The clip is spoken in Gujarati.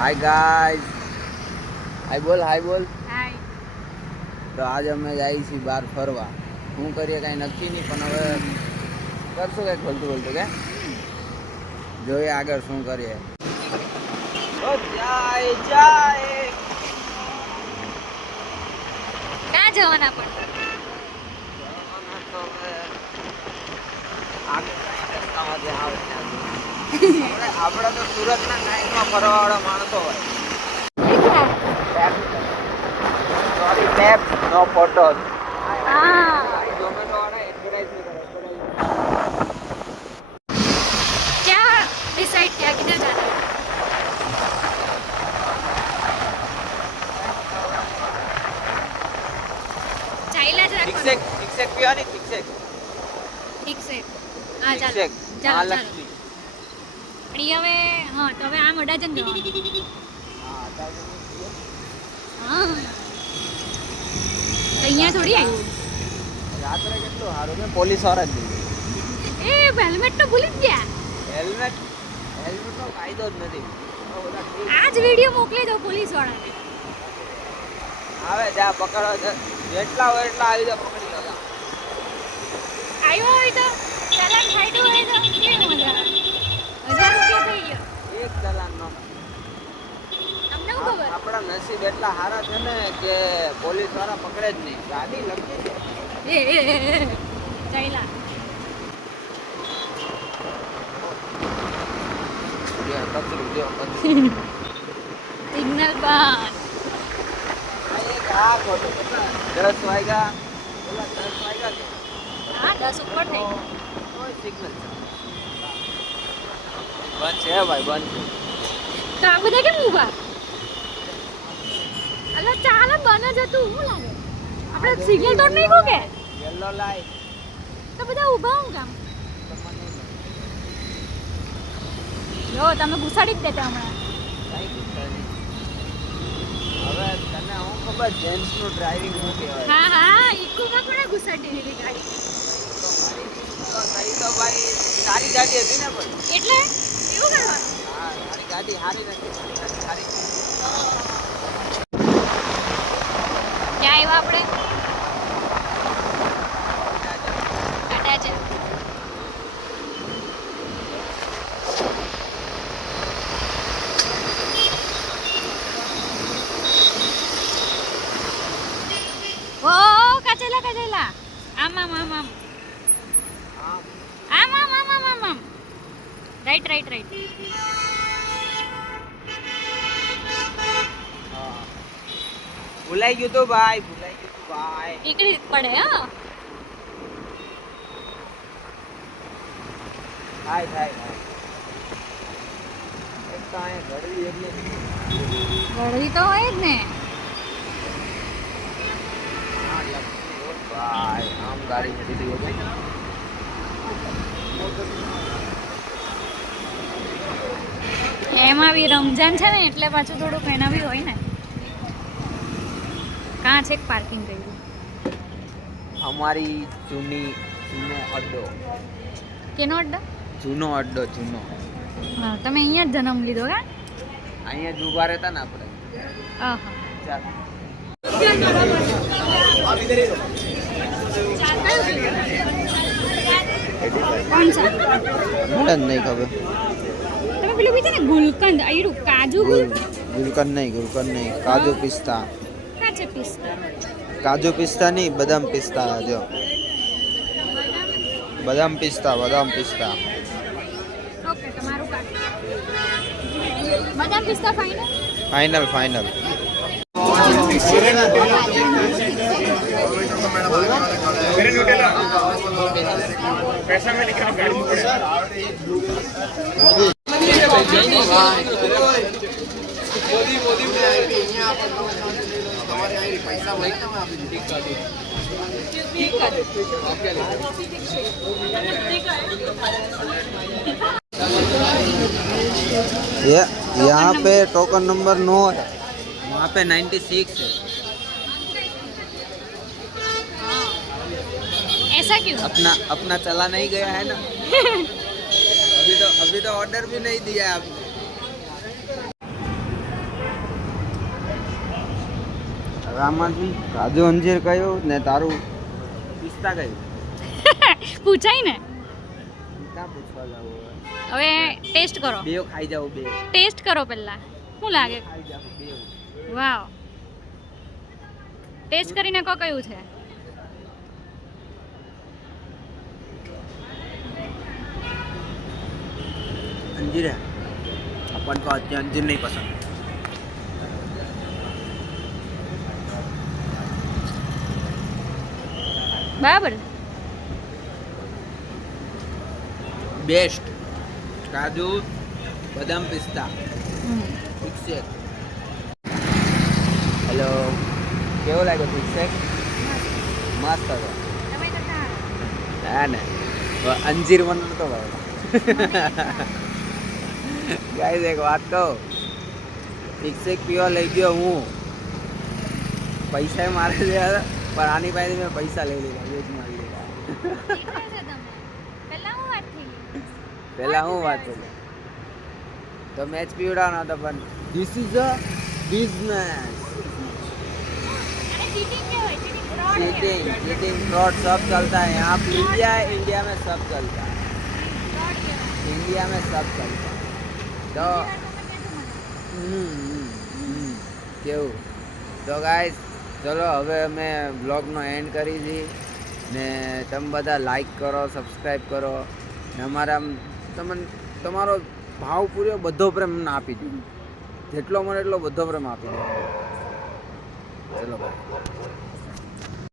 हाय गाइस हाय बोल હાય. તો આજે અમે જઈએ છીએ બહાર ફરવા. શું કરીએ કાંઈ નક્કી નહીં, પણ હવે કરશું કંઈક ભલતું કે જોઈએ આગળ શું કરીએ. ક્યાં જવાના પણ? આપણે તો સુરતના નાઇટમાં ફરવાવાળા માણસો હોય. સોરી ટેપ નો ફોટોસ. હા. ઝોમેટો વાળા એડવર્ટાઇઝ કરે. क्या डिसाइड किया किधर जाना है? ચાઈલા જ રાખો. ઠીક પીવાની ઠીક છે. ઠીક છે. હા ચાલો. ચાલો ચાલો. પણ ઈ હવે હા તો હવે આમ અડાજન જવાનું. હા. અહીંયા થોડી આવ્યું. રાત્રે કેટલું સારું છે, પોલીસ વાળા જ નહીં. એ હેલ્મેટ તો ભૂલી જ ગયા. હેલ્મેટ નો કાયદો જ નથી. આ જ વિડિયો મોકલી દો પોલીસ વાળાને. આવે જા પકડો જેટલા હોય એટલા આવી જાય પકડી લો. આવ્યો હોય તો ચલાન ફાટ્યું હોય તો કેવી મજા આવે. 1000 રૂપિયા થઈ ગયો. એક ચલાન નો. તમને શું ખબર? આપણા નસીબ એટલા સારા છે ને કે પોલીસ વાળા પકડે જ નહીં. ગાડી લખી છે ચાઈલા. સિગ્નલ બંધ. આ ખોટો કેટલા 10 વાગ્યા. ઓલા 10 વાગ્યા કે હા 10 ઉપર થઈ ગયું. કોઈ સિગ્નલ બંધ છે ભાઈ, બંધ. તો આ બધા કેમ ઊભા? અલા ચાલે બંધ જ હતું. શું લાગે આપણે સિગ્નલ તો નહીં ગો કે યલો લાઈટ તો બધા ઊભા હું કામ? જો તમે ઘુસાડી જ દેતા હમણાં. હવે તને હું ખબર જેન્ટ્સ નું ડ્રાઇવિંગ શું કહેવાય. હા હા ઇકોમાં કોણે ઘુસાડી દીધી ગાડી? તો ભાઈ સારી ગાડી હતી ને પણ. એટલે એવું કરવાનું. હા મારી ગાડી સારી નથી. સારી ક્યાં આવ્યા આપણે? કાટા છે. ઓ કાચેલા આમ આમ આમ આમ આમ આમ આમ આમ આમ આમ રાઈટ રાઈટ રાઈટ. ભૂલાઈ ગયું તું ભાઈ. નીકળી પડે હા. થાય એક તો અહીંયા ઘડી એટલે ગળવી તો હોય જ ને. ભાઈ આમ ગાડી નથી દીધી. એમાં બી રમજાન છે ને એટલે પાછું થોડુંક એના બી હોય ને. કાં છે પાર્કિંગ કર્યું. અમારી જૂનો અડ્ડો. કેનો અડ્ડો? જૂનો અડ્ડો. હા તમે અહીંયા જ જન્મ લીધો હે? અહીંયા જ ઊભા રહેતા ને આપણે. આહા. ચાલ કોણ છે? મને જ નહીં ખબર. તમે પેલું કીધું ને ગુલકંદ આયરું કાજુ ગુલકંદ નહીં. કાજુ પિસ્તા. ક્યાં છે પિસ્તા? કાજુ પિસ્તા નહીં, બદામ પિસ્તા. જો બદામ પિસ્તા. ઓકે તમારું કાઢ. બદામ પિસ્તા ફાઇનલ? ફાઇનલ. पैसा में लेकर गाड़ी में पड़े मोदी हमारे यहाँ पैसा यहाँ पे टोकन नंबर 9 है, वहाँ पे 96 है. ऐसा क्यों? अपना चला नहीं गया है ना. अभी तो ऑर्डर भी नहीं दिया है आपने. આમાંથી કાજુ અંજીર કયું ને તારું પિસ્તા કયું? પૂછાય ને. ક્યાં પૂછવા જાવ? હવે ટેસ્ટ કરો. બેવ ખાઈ જાવ બે. ટેસ્ટ કરો પહેલા. શું લાગે? ખાઈ જાવ બેવ. વાવ. ટેસ્ટ કરીને કહો કયું છે. अंजीर है अपन को अंजीर नहीं पसंद બરાબર. बेस्ट काजू बदाम पिस्ता थिक शेक हेलो केवो लागे थिक शेक मस्त હતો હા ને અંજીર મને નતો ભાવ ગાઈસ એક વાત કહું थिक शेक પીવા લઈ ગયો હું પૈસા મારે છે પણ આની પાસે મેં પૈસા લઈ લીધા વેચ મારી લીધા પહેલા હું વાત કરું तो मैच पीवड़ा ना था पर this is a business cheating cheating fraud सब चलता है यहाँ पे इंडिया में सब चलता है इंडिया में सब चलता है तो કેવું તો ગાઈસ ચલો હવે અમે બ્લોગનો એન્ડ કરી દી ને તમે બધા લાઈક કરો સબસ્ક્રાઈબ કરો ને અમારા તમને તમારો ભાવ પૂર્યો બધો પ્રેમ મને આપી દો જેટલો મને એટલો બધો પ્રેમ આપી દો ચલો ભાઈ